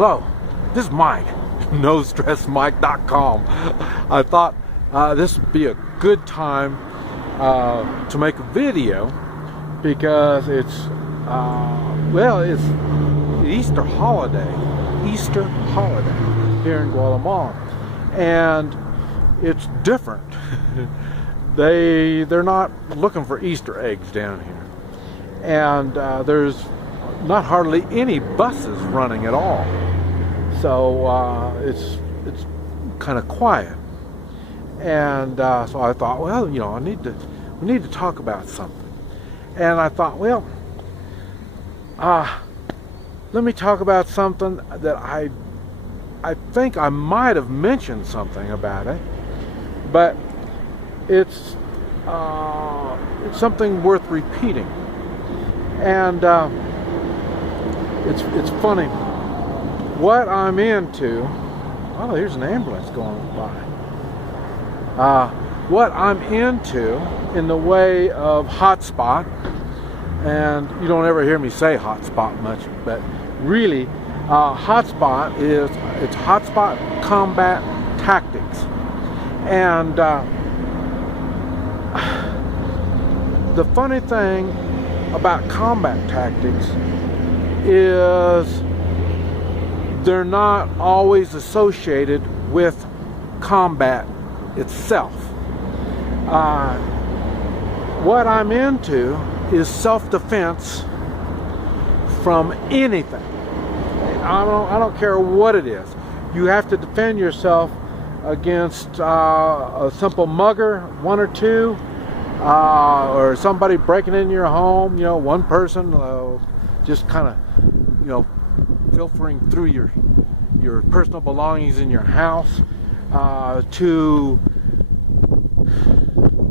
Hello, this is Mike, NoStressMike.com. I thought this would be a good time to make a video because it's Easter holiday here in Guatemala, and it's different. They're not looking for Easter eggs down here, and there's not hardly any buses running at all. So it's kind of quiet, and so I thought, well, we need to talk about something. And I thought, well, let me talk about something that I think I might have mentioned something about it, but it's something worth repeating. And it's funny. What I'm into, oh, here's an ambulance going by. What I'm into in the way of hotspot, and you don't ever hear me say hotspot much, but really, hotspot it's hotspot combat tactics. And the funny thing about combat tactics is they're not always associated with combat itself. What I'm into is self-defense from anything. I don't care what it is. You have to defend yourself against a simple mugger, one or two, or somebody breaking into your home. One person just kind of, filtering through your personal belongings in your house, to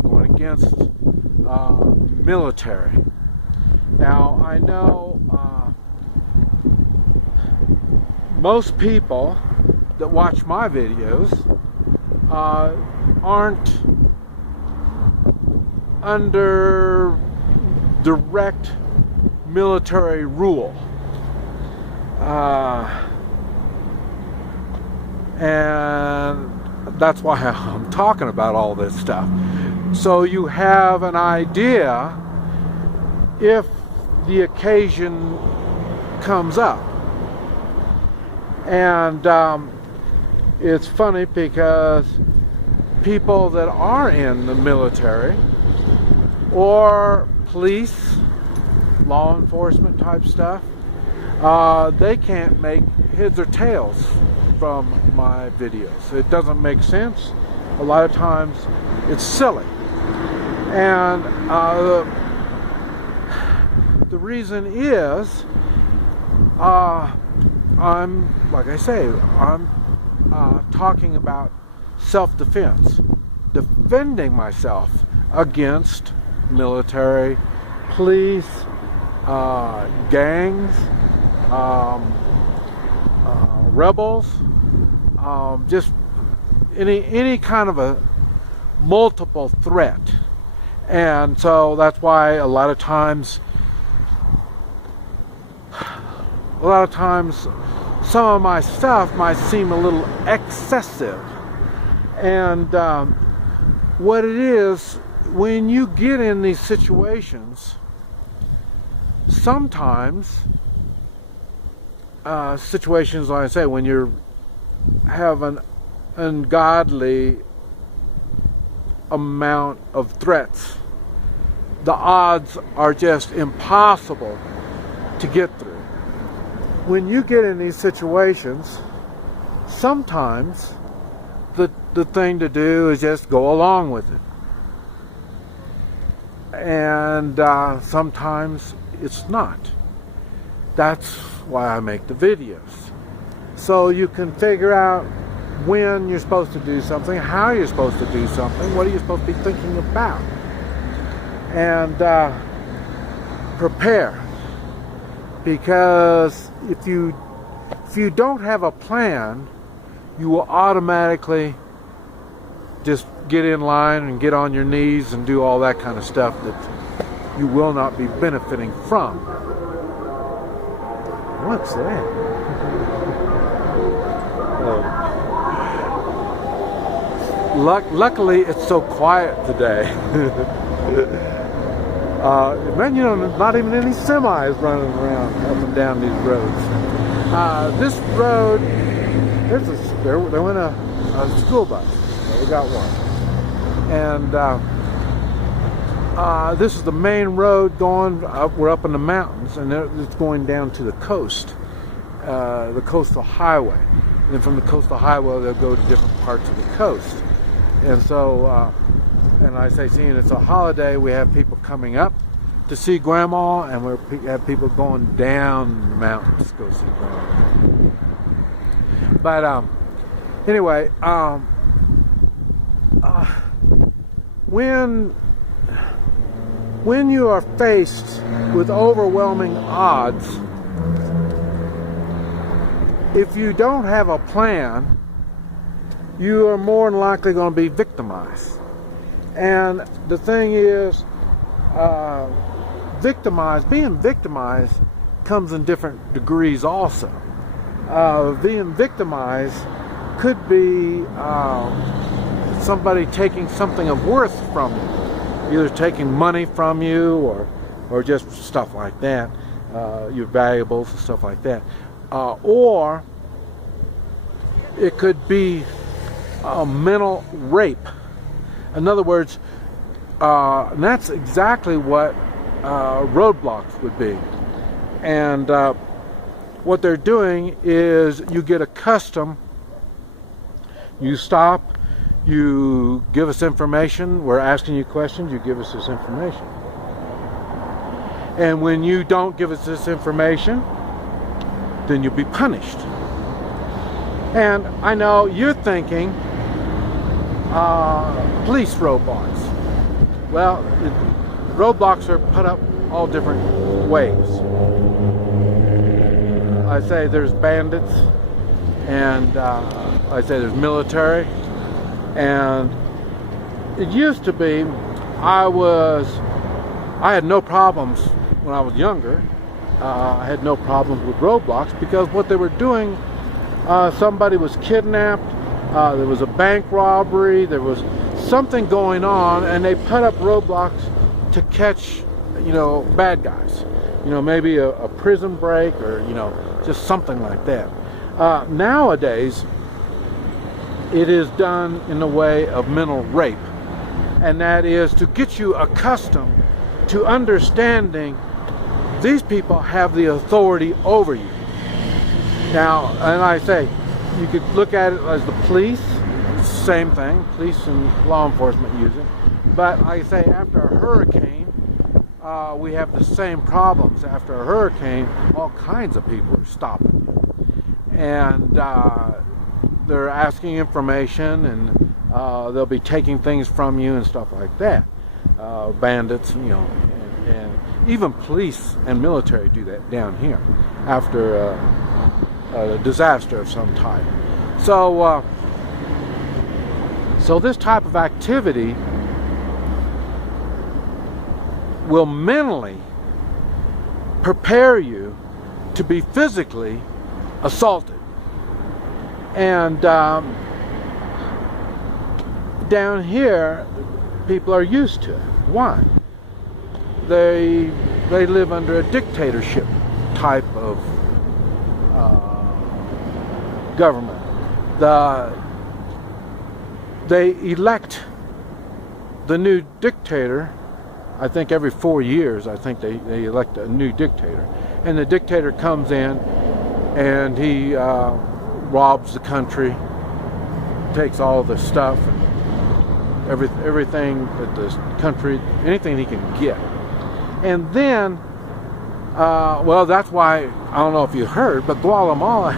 going against military. Now, I know most people that watch my videos aren't under direct military rule. And that's why I'm talking about all this stuff. So you have an idea if the occasion comes up. And it's funny because people that are in the military or police, law enforcement type stuff, they can't make heads or tails from my videos. It doesn't make sense. A lot of times it's silly. And the reason is, I'm, like I say, I'm talking about self-defense, defending myself against military, police, gangs, rebels, just any kind of a multiple threat. And so that's why a lot of times some of my stuff might seem a little excessive. And what it is, when you get in these situations, sometimes situations, like I say, when you have an ungodly amount of threats, the odds are just impossible to get through. When you get in these situations, sometimes the thing to do is just go along with it. And sometimes it's not. That's why I make the videos. So you can figure out when you're supposed to do something, how you're supposed to do something, what are you supposed to be thinking about. And prepare. Because if you don't have a plan, you will automatically just get in line and get on your knees and do all that kind of stuff that you will not be benefiting from. What's that? Luckily, it's so quiet today. Man, you know, not even any semis running around up and down these roads. This road, there went a school bus. We got one. And this is the main road going up. We're up in the mountains, and it's going down to the coast, the coastal highway. And then from the coastal highway, they'll go to different parts of the coast. And so, and I say, seeing it's a holiday, we have people coming up to see Grandma, and we have people going down the mountains to go see Grandma. But anyway, when you are faced with overwhelming odds, if you don't have a plan, you are more than likely going to be victimized. And the thing is, being victimized comes in different degrees also. Being victimized could be somebody taking something of worth from you, either taking money from you or just stuff like that, your valuables and stuff like that. Or it could be a mental rape. In other words, and that's exactly what roadblocks would be. And what they're doing is you get accustomed, you stop, you give us information, we're asking you questions, you give us this information. And when you don't give us this information, then you'll be punished. And I know you're thinking, police roadblocks. Well, roadblocks are put up all different ways. I say there's bandits, and I say there's military, and it used to be I had no problems when I was younger. I had no problems with roadblocks because what they were doing, somebody was kidnapped, there was a bank robbery, there was something going on, and they put up roadblocks to catch, you know, bad guys. You know, maybe a prison break, or, you know, just something like that. Nowadays, it is done in the way of mental rape, and that is to get you accustomed to understanding these people have the authority over you. Now, and I say, you could look at it as the police, same thing, police and law enforcement use it. But I say after a hurricane, we have the same problems. After a hurricane, all kinds of people are stopping you. And they're asking information, and they'll be taking things from you and stuff like that. Bandits, you know, and even police and military do that down here after a disaster of some type. So, so this type of activity will mentally prepare you to be physically assaulted. And down here, people are used to it. Why? They live under a dictatorship type of government. They elect the new dictator. I think every 4 years, I think they elect a new dictator. And the dictator comes in and he robs the country, takes all the stuff, and everything that the country, anything he can get. And then, well, that's why, I don't know if you heard, but Guatemala,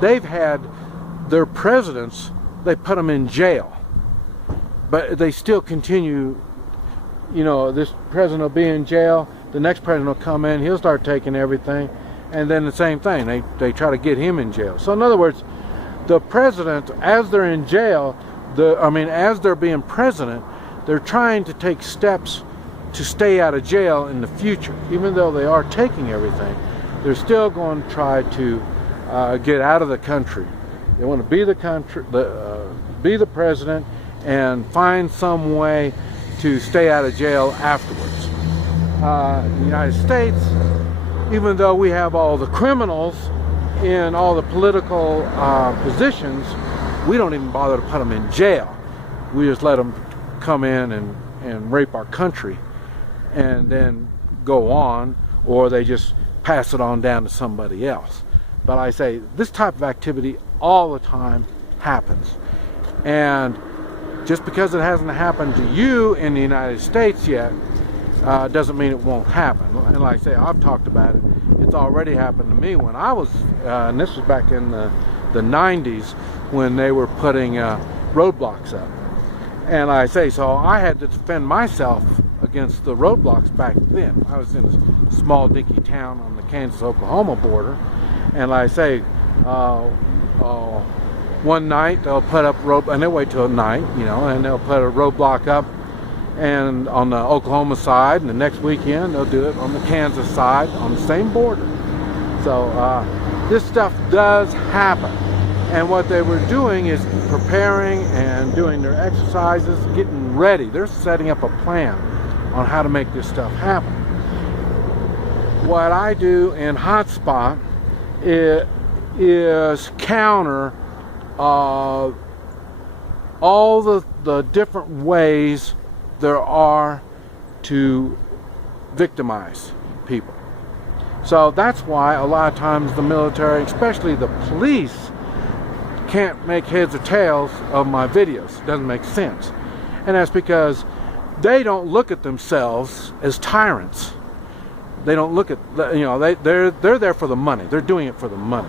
they've had their presidents, they put them in jail. But they still continue. You know, this president will be in jail, the next president will come in, he'll start taking everything, and then the same thing, they try to get him in jail. So in other words, the president, as they're in jail, as they're being president, they're trying to take steps to stay out of jail in the future. Even though they are taking everything, they're still going to try to get out of the country. They want to be the country, be the president, and find some way to stay out of jail afterwards. In the United States, even though we have all the criminals in all the political positions, we don't even bother to put them in jail. We just let them come in and rape our country and then go on, or they just pass it on down to somebody else. But I say this type of activity all the time happens. And just because it hasn't happened to you in the United States yet, doesn't mean it won't happen. And like I say, I've talked about it. It's already happened to me when I was, and this was back in the 90s when they were putting roadblocks up. And I say, so I had to defend myself against the roadblocks back then. I was in a small dinky town on the Kansas-Oklahoma border. And like I say, one night they'll put up and they'll wait till night, you know, and they'll put a roadblock up and on the Oklahoma side, and the next weekend they'll do it on the Kansas side on the same border. So this stuff does happen, and what they were doing is preparing and doing their exercises, getting ready. They're setting up a plan on how to make this stuff happen. What I do in Hotspot is counter all the different ways there are to victimize people. So that's why a lot of times the military, especially the police, can't make heads or tails of my videos. It doesn't make sense. And that's because they don't look at themselves as tyrants. They don't look at, you know, they're there for the money. They're doing it for the money.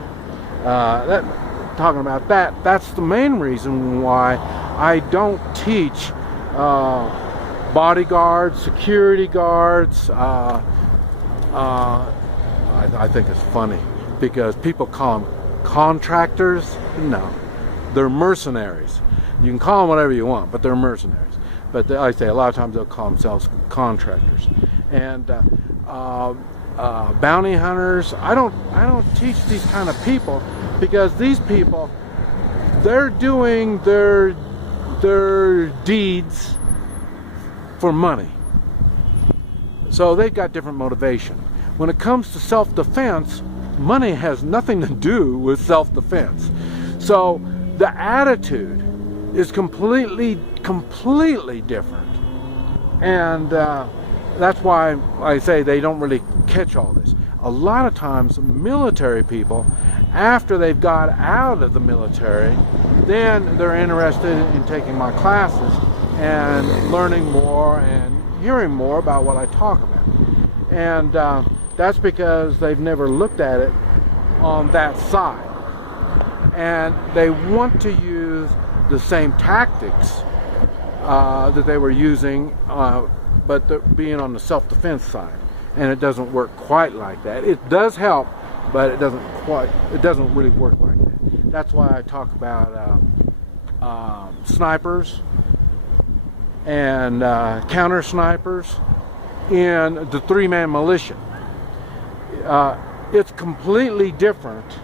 Talking about that, that's the main reason why I don't teach bodyguards, security guards. I think it's funny because people call them contractors. No, they're mercenaries. You can call them whatever you want, but they're mercenaries. But I say a lot of times they'll call themselves contractors. And bounty hunters, I don't teach these kind of people, because these people, they're doing their deeds for money. So they've got different motivation. When it comes to self-defense, money has nothing to do with self-defense. So the attitude is completely different. And that's why I say they don't really catch all this. A lot of times military people, after they've got out of the military, then they're interested in taking my classes and learning more and hearing more about what I talk about. And that's because they've never looked at it on that side. And they want to use the same tactics that they were using, but they're being on the self-defense side. And it doesn't work quite like that. It does help, but it doesn't really work like that. That's why I talk about snipers and counter snipers in the three-man militia. It's completely different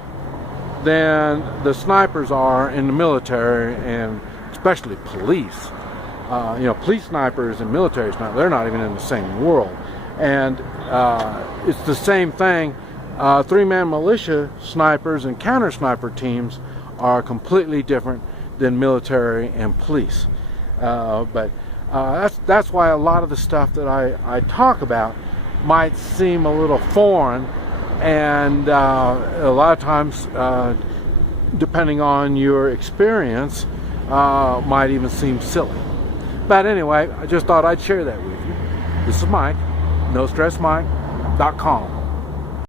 than the snipers are in the military, and especially police. You know, police snipers and military snipers, they're not even in the same world. And it's the same thing. Three-man militia snipers and counter sniper teams are completely different than military and police. But that's why a lot of the stuff that I talk about might seem a little foreign, and a lot of times, depending on your experience, might even seem silly. But anyway, I just thought I'd share that with you. This is Mike, NoStressMike.com.